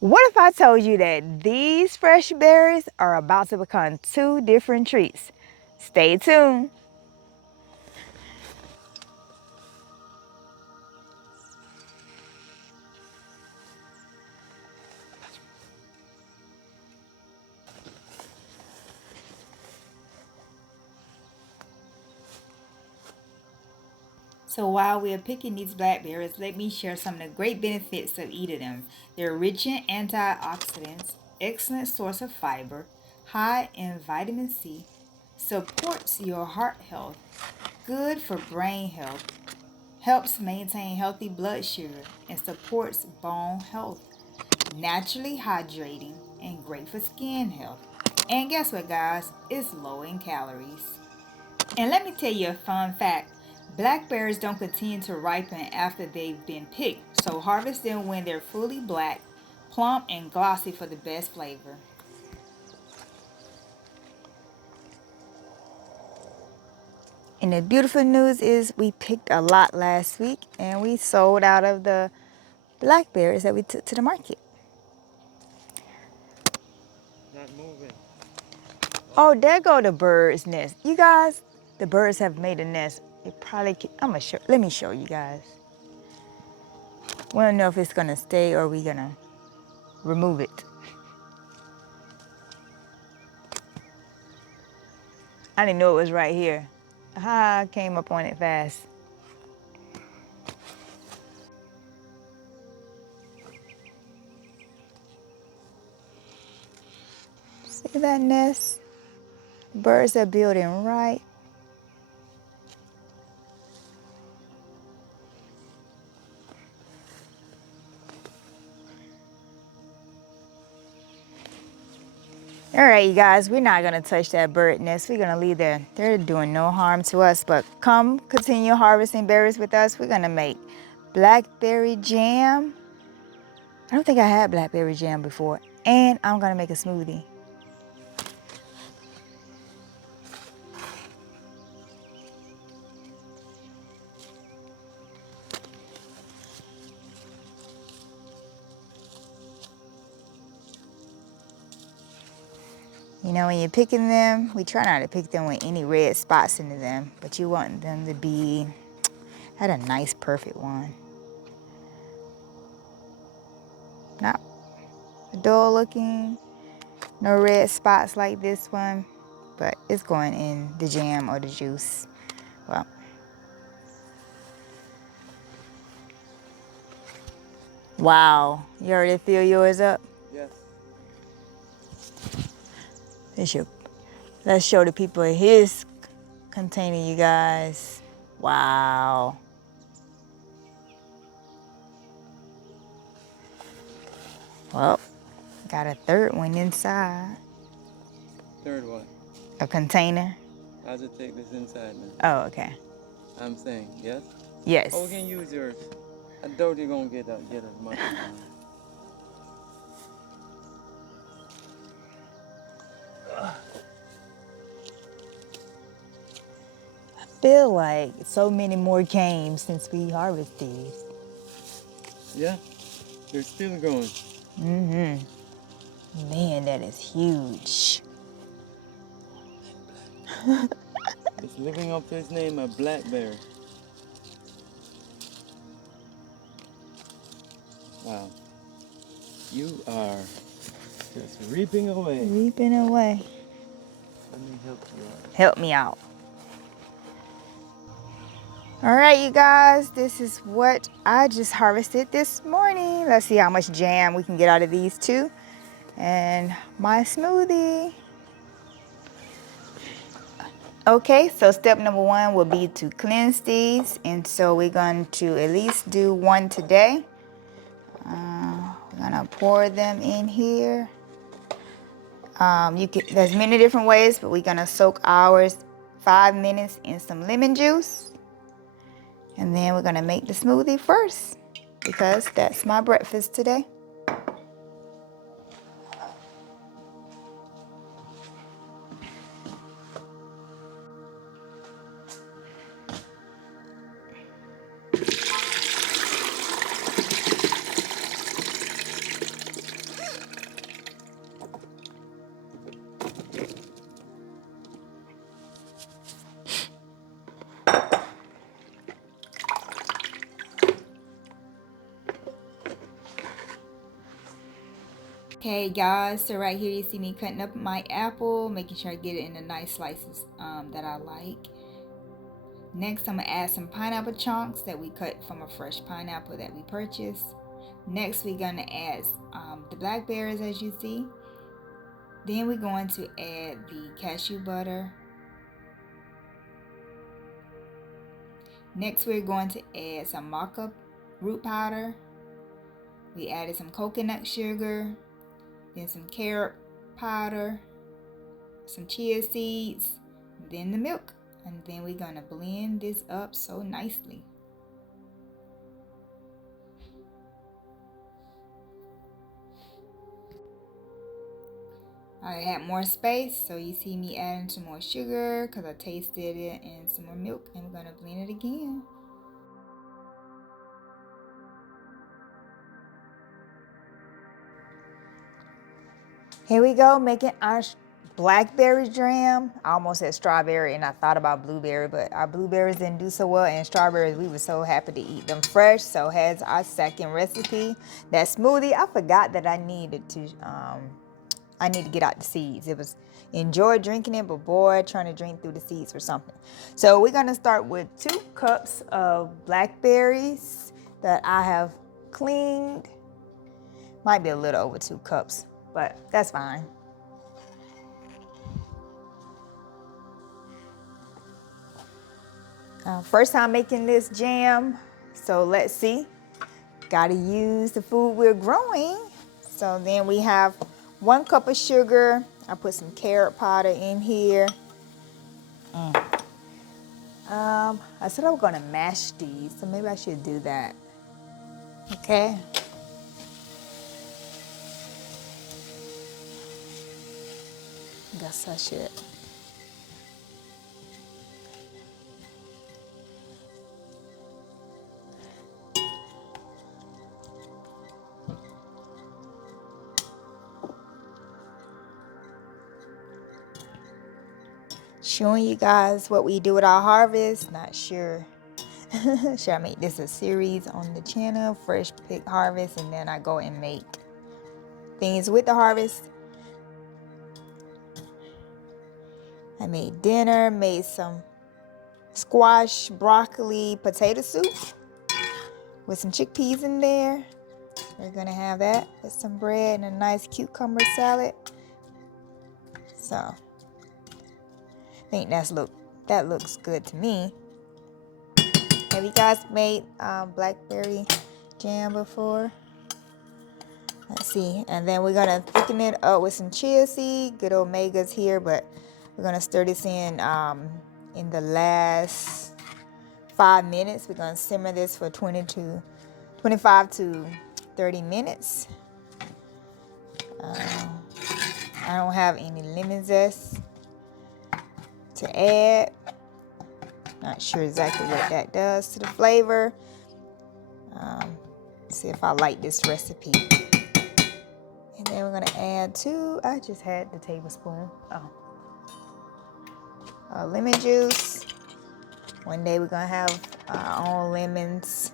What if I told you that these fresh berries are about to become two different treats? Stay tuned. So while we are picking these blackberries, let me share some of the great benefits of eating them. They're rich in antioxidants, excellent source of fiber, high in vitamin C, supports your heart health, good for brain health, helps maintain healthy blood sugar, and supports bone health, naturally hydrating, and great for skin health. And guess what, guys? It's low in calories. And let me tell you a fun fact. Blackberries don't continue to ripen after they've been picked, so harvest them when they're fully black, plump, and glossy for the best flavor. And the beautiful news is we picked a lot last week and we sold out of the blackberries that we took to the market. Not moving. Oh, there go the bird's nest. You guys, the birds have made a nest. It probably I'm gonna show, let me show you guys. We don't know if it's gonna stay or we're gonna remove it. I didn't know it was right here. I came up on it fast. See that nest? Birds are building right. All right, you guys, we're not gonna touch that bird nest. We're gonna leave that. They're doing no harm to us, but come continue harvesting berries with us. We're gonna make blackberry jam. I don't think I had blackberry jam before. And I'm gonna make a smoothie. You know, when you're picking them, we try not to pick them with any red spots into them, but you want them to be, had a nice, perfect one. Not dull looking, no red spots like this one, but it's going in the jam or the juice. Well, wow, you already fill yours up? Yes. Let's show the people his container, you guys. Wow. Well, got a third one inside. Third one. A container. I'll just take this inside now. Oh, okay. I'm saying, yes? Yes. Oh, we can use yours. I doubt you're going to get as much as mine. I feel like so many more came since we harvested these. Yeah, they're still going. Mm-hmm. Man, that is huge. It's living up to its name, a blackberry. Wow. You are just reaping away. Reaping away. Let me help you out. Help me out. All right, you guys, this is what I just harvested this morning. Let's see how much jam we can get out of these two. And my smoothie. Okay, so step number one will be to cleanse these. And so we're going to at least do one today. We're gonna pour them in here. There's many different ways, but we're gonna soak ours 5 minutes in some lemon juice. And then we're gonna make the smoothie first because that's my breakfast today. Okay, guys, so right here you see me cutting up my apple, making sure I get it in the nice slices that I like. Next, I'm gonna add some pineapple chunks that we cut from a fresh pineapple that we purchased. Next, we're gonna add the blackberries, as you see. Then we're going to add the cashew butter. Next, we're going to add some maca root powder. We added some coconut sugar, then some carrot powder, some chia seeds, then the milk. And then we're gonna blend this up so nicely. I had more space, so you see me adding some more sugar because I tasted it, and some more milk, and we're gonna blend it again. Here we go, making our blackberry jam. I almost said strawberry and I thought about blueberry, but our blueberries didn't do so well, and strawberries, we were so happy to eat them fresh. So here's our second recipe. That smoothie, I forgot that I need to get out the seeds. It was enjoy drinking it, but boy, trying to drink through the seeds or something. So we're gonna start with 2 cups of blackberries that I have cleaned. Might be a little over 2 cups, but that's fine. First time making this jam, so let's see. Gotta use the food we're growing. So then we have 1 cup of sugar. I put some carrot powder in here. I said I was gonna mash these, so maybe I should do that. Okay. Guess I should. Showing you guys what we do with our harvest. Not sure. Should I make this a series on the channel? Fresh pick harvest, and then I go and make things with the harvest. I made dinner, made some squash, broccoli, potato soup with some chickpeas in there. We're gonna have that with some bread and a nice cucumber salad. So I think that looks good to me. Have you guys made blackberry jam before? Let's see. And then we're gonna thicken it up with some chia seed, good omegas here, but we're gonna stir this in the last 5 minutes. We're gonna simmer this for 25 to 30 minutes. I don't have any lemon zest to add. Not sure exactly what that does to the flavor. See if I like this recipe. And then we're gonna add 2, I just had the tablespoon. Lemon juice. One day we're gonna have our own lemons,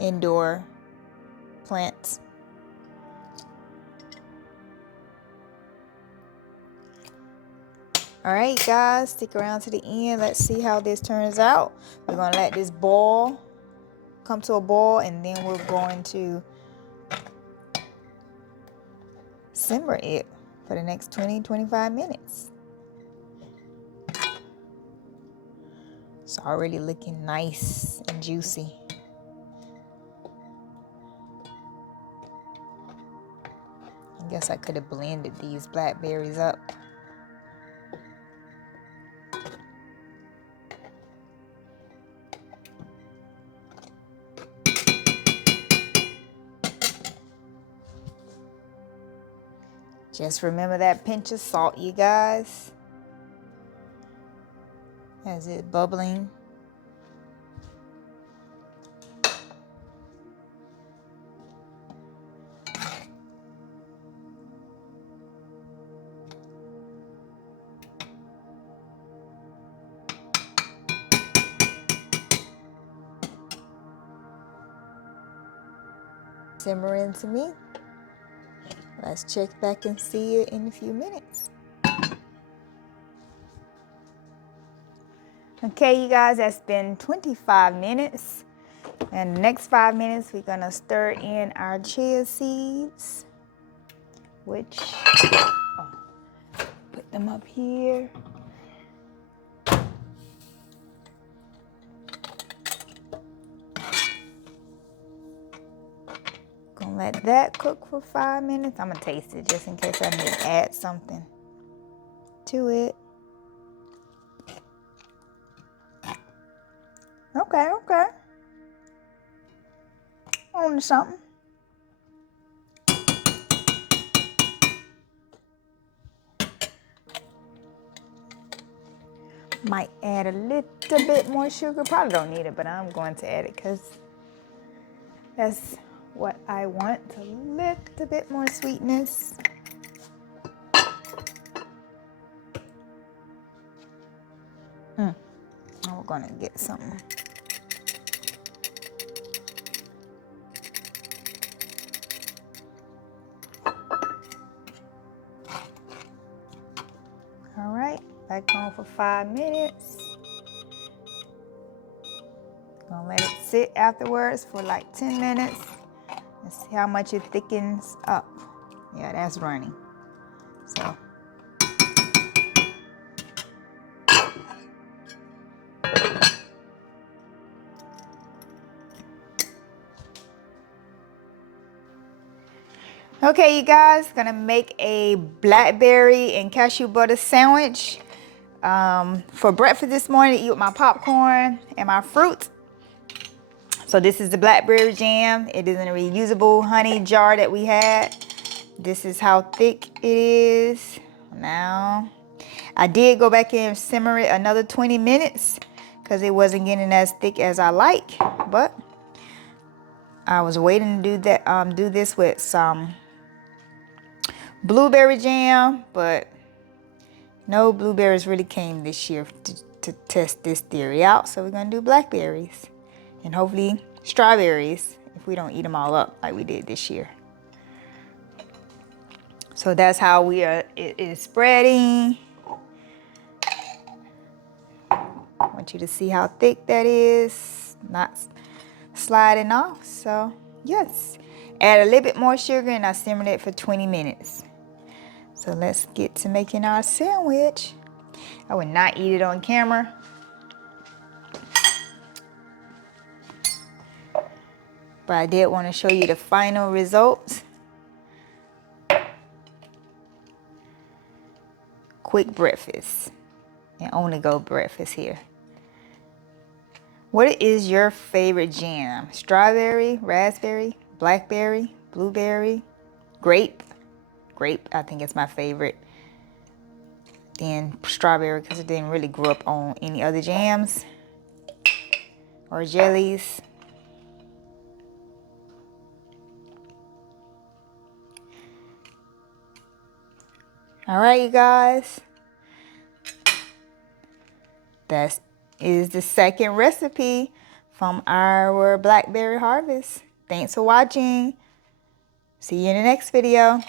indoor plants. All right, guys, stick around to the end. Let's see how this turns out. We're gonna let this boil, come to a boil, and then we're going to simmer it for the next 20-25 minutes. It's already looking nice and juicy. I guess I could have blended these blackberries up. Just remember that pinch of salt, you guys, as it's bubbling. Simmering to me. Let's check back and see it in a few minutes. Okay, you guys, that's been 25 minutes. And the next 5 minutes, we're gonna stir in our chia seeds, which, put them up here. Gonna let that cook for 5 minutes. I'm gonna taste it just in case I need to add something to it. Okay. On to something. Might add a little bit more sugar. Probably don't need it, but I'm going to add it because that's what I want. A little bit more sweetness. Now we're gonna get something. All right, back on for 5 minutes. Gonna let it sit afterwards for like 10 minutes and see how much it thickens up. Yeah, that's running. So. Okay, you guys, gonna make a blackberry and cashew butter sandwich for breakfast this morning to eat with my popcorn and my fruit. So this is the blackberry jam. It is in a reusable honey jar that we had. This is how thick it is. Now, I did go back and simmer it another 20 minutes because it wasn't getting as thick as I like, but I was waiting to do this with some blueberry jam, but no blueberries really came this year to test this theory out. So we're gonna do blackberries and hopefully strawberries if we don't eat them all up like we did this year. So that's how it is spreading. I want you to see how thick that is, not sliding off. So yes, add a little bit more sugar and I simmered it for 20 minutes. So let's get to making our sandwich. I would not eat it on camera. But I did want to show you the final results. Quick breakfast and on-the-go breakfast here. What is your favorite jam? Strawberry, raspberry, blackberry, blueberry, grape? Grape, I think it's my favorite. Then strawberry because it didn't really grow up on any other jams or jellies. All right, you guys. That is the second recipe from our blackberry harvest. Thanks for watching. See you in the next video.